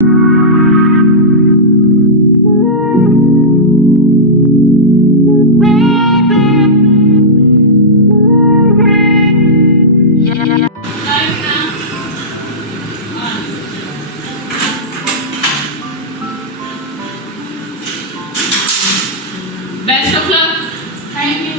Best of luck. Thank you.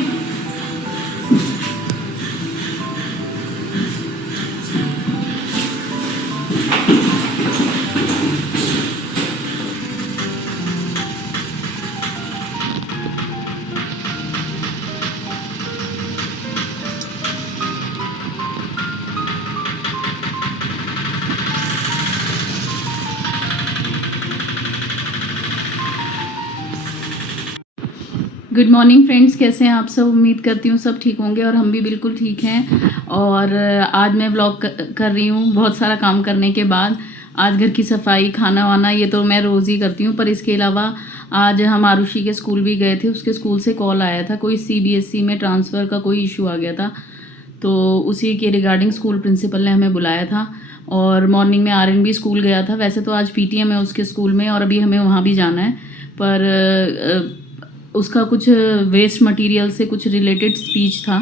Good morning friends, कैसे हैं आप सब। उम्मीद करती हूँ सब ठीक होंगे और हम भी बिल्कुल ठीक हैं। और आज मैं व्लॉग कर रही हूँ बहुत सारा काम करने के बाद। आज घर की सफाई, खाना वाना, ये तो मैं रोज़ ही करती हूँ, पर इसके अलावा आज हम आरुषि के स्कूल भी गए थे। उसके स्कूल से कॉल आया था, कोई CBSE में ट्रांसफ़र का कोई इशू आ गया था, तो उसी के रिगार्डिंग स्कूल प्रिंसिपल ने हमें बुलाया था। और मॉर्निंग में आर्यन भी स्कूल गया था। वैसे तो आज PTM है उसके स्कूल में और अभी हमें वहाँ भी जाना है, पर उसका कुछ वेस्ट मटेरियल से कुछ रिलेटेड स्पीच था,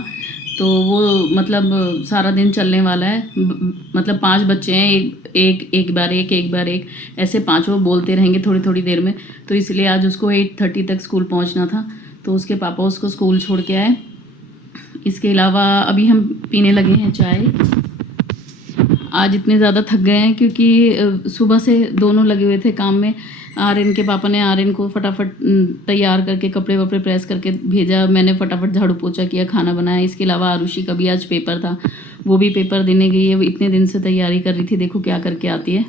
तो वो मतलब सारा दिन चलने वाला है। मतलब 5 बच्चे हैं, एक बार एक ऐसे 5 वो बोलते रहेंगे थोड़ी थोड़ी देर में, तो इसलिए आज उसको 8:30 तक स्कूल पहुंचना था, तो उसके पापा उसको स्कूल छोड़ के आए। इसके अलावा अभी हम पीने लगे हैं चाय। आज इतने ज़्यादा थक गए हैं क्योंकि सुबह से दोनों लगे हुए थे काम में। आर्यन के पापा ने आर्यन को फटाफट तैयार करके कपड़े वपड़े प्रेस करके भेजा, मैंने फटाफट झाड़ू पोछा किया, खाना बनाया। इसके अलावा आरुषि का भी आज पेपर था, वो भी पेपर देने गई है। इतने दिन से तैयारी कर रही थी, देखो क्या करके आती है।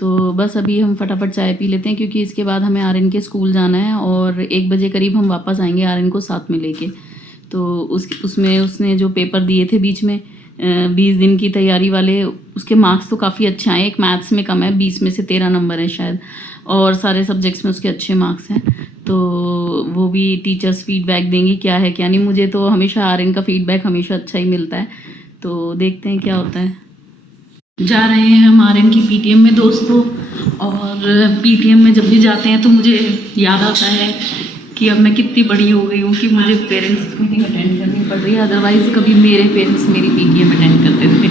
तो बस अभी हम फटाफट चाय पी लेते हैं क्योंकि इसके बाद हमें आर्यन के स्कूल जाना है और 1 बजे करीब हम वापस आएंगे आर्यन को साथ में लेके। तो उसमें उसने जो पेपर दिए थे बीच में 20 दिन की तैयारी वाले, उसके मार्क्स तो काफ़ी अच्छे आए। एक मैथ्स में कम है, 20 में से 13 नंबर है शायद, और सारे सब्जेक्ट्स में उसके अच्छे मार्क्स हैं। तो वो भी टीचर्स फीडबैक देंगी क्या है क्या नहीं। मुझे तो हमेशा आर्यन का फीडबैक हमेशा अच्छा ही मिलता है, तो देखते हैं क्या होता है। जा रहे हैं हम आर्यन की PTM में दोस्तों, और PTM में जब भी जाते हैं तो मुझे याद आता है कि अब मैं कितनी बड़ी हो गई हूँ कि मुझे पेरेंट्स मीटिंग अटेंड करनी पड़ रही है। अदरवाइज़ कभी मेरे पेरेंट्स मेरी PTM अटेंड करते थे।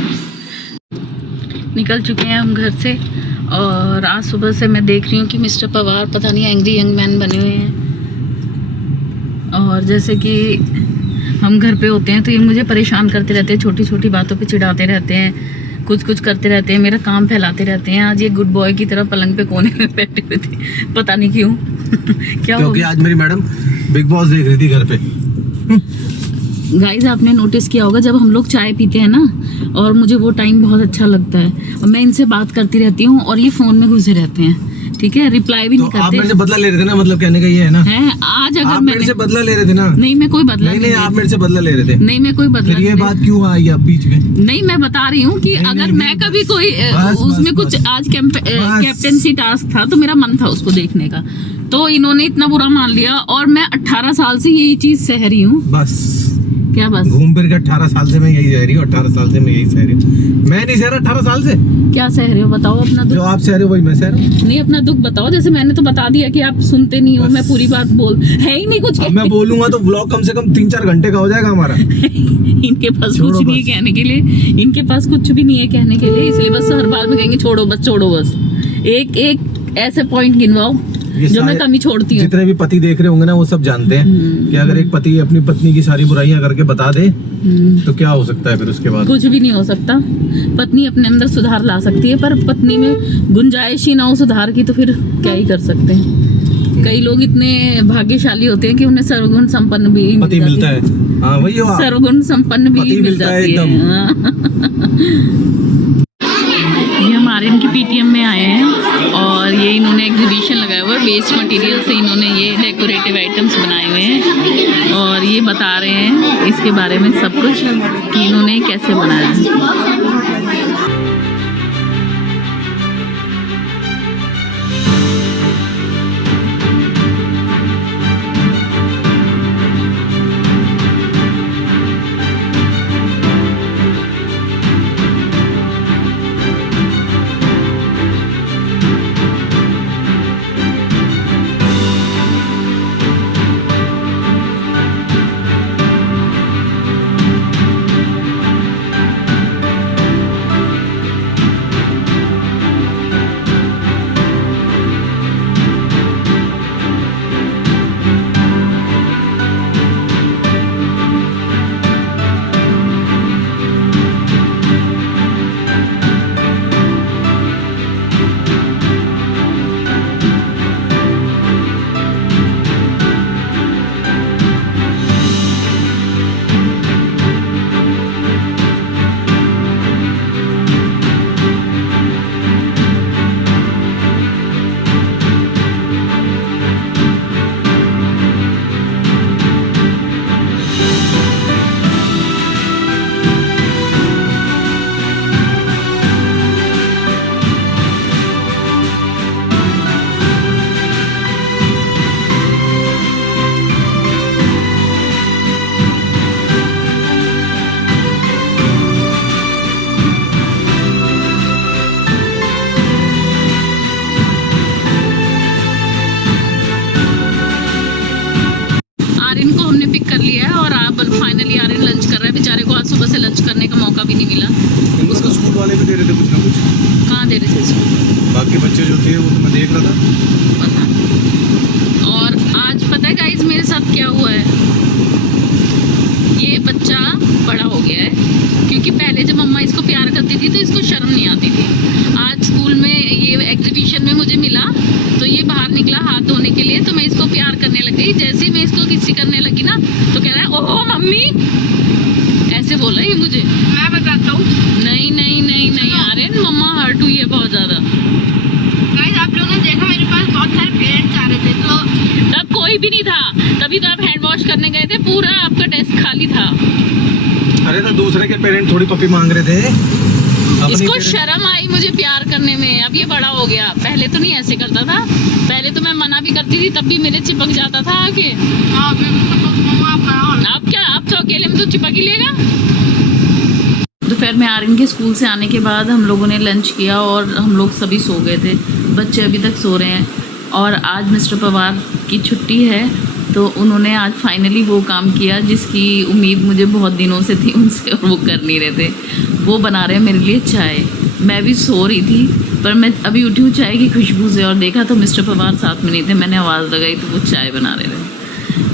निकल चुके हैं हम घर से और आज सुबह से मैं देख रही हूँ कि मिस्टर पवार पता नहीं एंग्री यंग मैन बने हुए हैं। और जैसे कि हम घर पे होते हैं तो ये मुझे परेशान करते रहते हैं, छोटी छोटी बातों पे चिढ़ाते रहते हैं, कुछ करते रहते हैं, मेरा काम फैलाते रहते हैं। आज ये गुड बॉय की तरह पलंग पे कोने में बैठे हुए थे, पता नहीं क्यों। क्या क्योंकि आज मेरी मैडम बिग बॉस देख रही थी घर पे। गाइज आपने नोटिस किया होगा जब हम लोग चाय पीते हैं ना, और मुझे वो टाइम बहुत अच्छा लगता है और मैं इनसे बात करती रहती हूँ और ये फोन में घुसे रहते हैं, ठीक है, रिप्लाई भी नहीं करते। आप मेरे से बदला ले रहे थे ना, मतलब कहने का ये है ना। है आज अगर आप मेरे से बदला ले रहे थे ना। नहीं मैं कोई बदला नहीं, आप मेरे से बदला ले रहे थे। नहीं मैं कोई बदला। फिर ये बात क्यों आई अब बीच में? नहीं मैं बता रही हूँ कि अगर मैं कभी कोई उसमें कुछ आज कैप्टेंसी टास्क था तो मेरा मन था उसको देखने का, तो इन्होंने इतना बुरा मान लिया और मैं 18 साल से यही चीज सह रही हूँ। बस क्या बस घूम फिर के 18 साल से मैं यही सह रही हूँ, 18 साल से मैं यही सह रही हूँ। मैं नहीं सह रहा 18 साल से। क्या सह रहे हो बताओ अपना दुख। जो आप सह रहे हो वही मैं सह रहा हूँ। नहीं अपना दुख बताओ, जैसे मैंने तो बता दिया कि आप सुनते नहीं हो। मैं पूरी बात बोल है ही नहीं कुछ। अब मैं बोलूंगा तो व्लॉग कम से कम 3-4 घंटे का हो जाएगा हमारा। इनके पास कुछ नहीं है कहने के लिए, इनके पास कुछ भी नहीं है कहने के लिए, इसलिए बस हर बार में कहेंगे छोड़ो बस। एक ऐसे पॉइंट गिनवाओ जो मैं कमी छोड़ती हूँ। जितने भी पति देख रहे होंगे ना वो सब जानते हैं कि अगर एक पति अपनी पत्नी की सारी बुराइयां करके बता दे तो क्या हो सकता है फिर उसके बाद। कुछ भी नहीं हो सकता। पत्नी अपने अंदर सुधार ला सकती है, पर पत्नी में गुंजाइश ही ना हो सुधार की तो फिर क्या ही कर सकते हैं। कई लोग इतने भाग्यशाली होते हैं कि उन्हें सर्वगुण संपन्न भी पति मिलता है। हाँ वही हो, सर्वगुण संपन्न भी मिल जाती है। ये हम आर्यन की PTM में आए हैं और ये इन्होंने एग्जीबिशन लगाया हुआ है। वेस्ट मटेरियल से इन्होंने ये डेकोरेटिव आइटम्स बनाए हुए हैं और ये बता रहे हैं इसके बारे में सब कुछ कि इन्होंने कैसे बनाया है। आज सुबह से लंच करने का मौका भी नहीं मिला। इनको तो स्कूल वाले भी दे रहे थे कुछ ना कुछ। कहाँ दे रहे थे इसको? बाकी बच्चे जो थे वो तो मैं देख रहा था। पता। और आज पता है गाइस मेरे साथ क्या हुआ है, ये बच्चा बड़ा हो गया है, क्योंकि पहले जब मम्मा इसको प्यार करती थी तो इसको शर्म नहीं आती थी। आज स्कूल में ये एग्जीबिशन में मुझे मिला तो ये बाहर निकला हाथ धोने के लिए, तो मैं इसको प्यार करने लग गई। जैसे ही मैं इसको किसी करने लगी ना तो कह रहा है ओहो मम्मी, ऐसे बोला ये मुझे। मैं बताता हूँ। नहीं नहीं नहीं नहीं आर्यन, मम्मा हर्ट हुई है बहुत ज़्यादा। गाइस आप लोगों ने देखा मेरे पास बहुत सारे पेरेंट्स आ रहे थे, तो तब कोई भी नहीं था, तभी तो आप हैंड वॉश करने गए थे, पूरा आपका डेस्क खाली था। अरे तो दूसरे के पेरेंट थोड़ी पपी मांग रहे थे। इसको शर्म आई मुझे प्यार करने में, अब ये बड़ा हो गया। पहले तो नहीं ऐसे करता था, पहले तो मैं मना भी करती थी तब भी मेरे चिपक जाता था आके। हाँ अब क्या, अब तो अकेले में तो चिपक ही लेगा। दोपहर में आर्यन के स्कूल से आने के बाद हम लोगों ने लंच किया और हम लोग सभी सो गए थे। बच्चे अभी तक सो रहे हैं और आज मिस्टर पवार की छुट्टी है, तो उन्होंने आज फाइनली वो काम किया जिसकी उम्मीद मुझे बहुत दिनों से थी उनसे, और वो कर नहीं रहे थे। वो बना रहे हैं मेरे लिए चाय। मैं भी सो रही थी पर मैं अभी उठी हूँ चाय की खुशबू से, और देखा तो मिस्टर पवार साथ में नहीं थे। मैंने आवाज़ लगाई तो वो चाय बना रहे थे।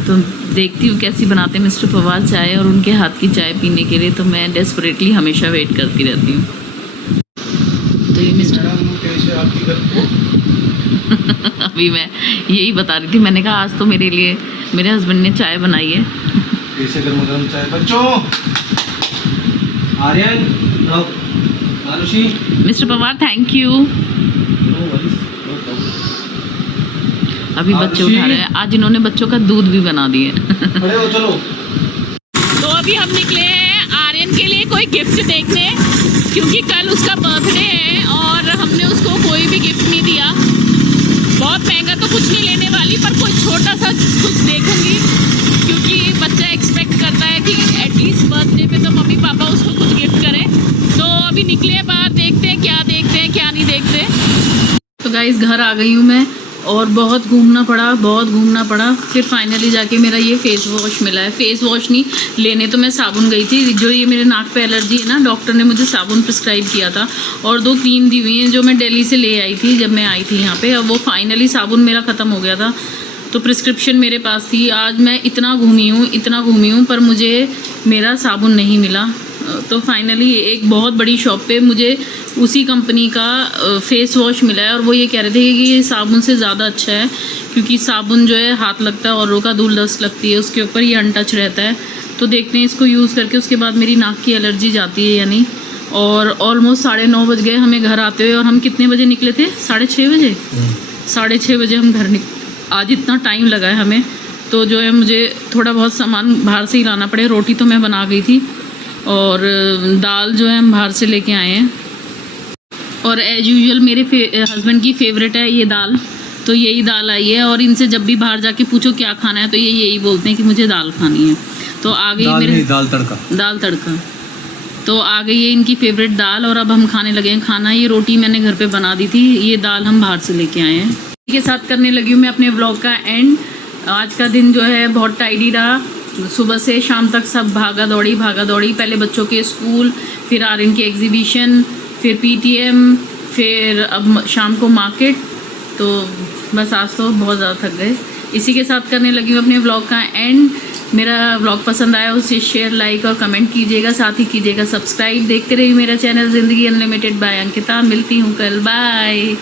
तो देखती हूँ कैसी बनाते हैं मिस्टर पवार चाय, और उनके हाथ की चाय पीने के लिए तो मैं डेस्परेटली हमेशा वेट करती रहती हूँ। तो ये मिस्टर अभी मैं यही बता रही थी, मैंने कहा आज तो मेरे लिए मेरे हस्बैंड ने चाय बनाई है। कैसे गर्म चाय बच्चों। Aryan, Arushi, mister Pawar thank you. अभी बच्चे उठा रहे हैं, आज इन्होंने बच्चों का दूध भी बना दिया। खड़े हो चलो। तो अभी हम निकले हैं आर्यन के लिए कोई गिफ्ट देखने, क्योंकि कल उसका बर्थडे है और हमने उसको कोई भी गिफ्ट नहीं दिया। बहुत महंगा तो कुछ नहीं लेने वाली, पर कोई छोटा सा कुछ देखूंगी, क्योंकि बच्चा एक्सपेक्ट करता है कि एटलीस्ट बर्थडे पे तो मम्मी पापा उसको कुछ गिफ्ट करें। तो अभी निकले बाहर, देखते हैं क्या देखते हैं क्या नहीं देखते। तो गाइस घर आ गई हूँ मैं, और बहुत घूमना पड़ा, फिर फाइनली जाके मेरा ये फेस वॉश मिला है। फेस वॉश नहीं लेने तो मैं साबुन गई थी, जो ये मेरे नाक पे एलर्जी है ना, डॉक्टर ने मुझे साबुन प्रिस्क्राइब किया था, और 2 क्रीम दी हुई हैं जो मैं दिल्ली से ले आई थी जब मैं आई थी यहाँ पे। अब वो फाइनली साबुन मेरा ख़त्म हो गया था, तो प्रिस्क्रिप्शन मेरे पास थी। आज मैं इतना घूमी हूँ पर मुझे मेरा साबुन नहीं मिला। तो फाइनली एक बहुत बड़ी शॉप पे मुझे उसी कंपनी का फेस वॉश मिला है, और वो ये कह रहे थे कि ये साबुन से ज़्यादा अच्छा है, क्योंकि साबुन जो है हाथ लगता है और का धूल डस्ट लगती है, उसके ऊपर ये अनटच रहता है। तो देखते हैं इसको यूज़ करके उसके बाद मेरी नाक की एलर्जी जाती है या नहीं। और ऑलमोस्ट 9:30 बज गए हमें घर आते हुए, और हम कितने बजे निकले थे? 6:30 बजे। 6:30 बजे हम घर आज इतना टाइम लगा है हमें। तो जो है मुझे थोड़ा बहुत सामान बाहर से ही लाना पड़े। रोटी तो मैं बना गई थी, और दाल जो है हम बाहर से लेके आए हैं, और एज यूजुअल मेरे हस्बैंड की फेवरेट है ये दाल, तो यही दाल आई है। और इनसे जब भी बाहर जाके पूछो क्या खाना है तो ये यही बोलते हैं कि मुझे दाल खानी है। तो आ गई मेरे दाल तड़का, तो आ गई है इनकी फेवरेट दाल, और अब हम खाने लगे हैं खाना। ये रोटी मैंने घर पे बना दी थी, ये दाल हम बाहर से लेके आए हैं। इसी के साथ करने लगी हूँ मैं अपने व्लॉग का एंड। आज का दिन जो है बहुत टाइडी रहा, सुबह से शाम तक सब भागा दौड़ी। पहले बच्चों के स्कूल, फिर आर्यन की एग्जीबिशन, फिर पीटीएम, फिर अब शाम को मार्केट। तो बस आज तो बहुत ज़्यादा थक गए। इसी के साथ करने लगी हूँ अपने व्लॉग का एंड। मेरा व्लॉग पसंद आया उसे शेयर, लाइक और कमेंट कीजिएगा, साथ ही कीजिएगा सब्सक्राइब। देखते रहिए मेरा चैनल ज़िंदगी अनलिमिटेड बाय अंकिता। मिलती हूँ कल, बाय।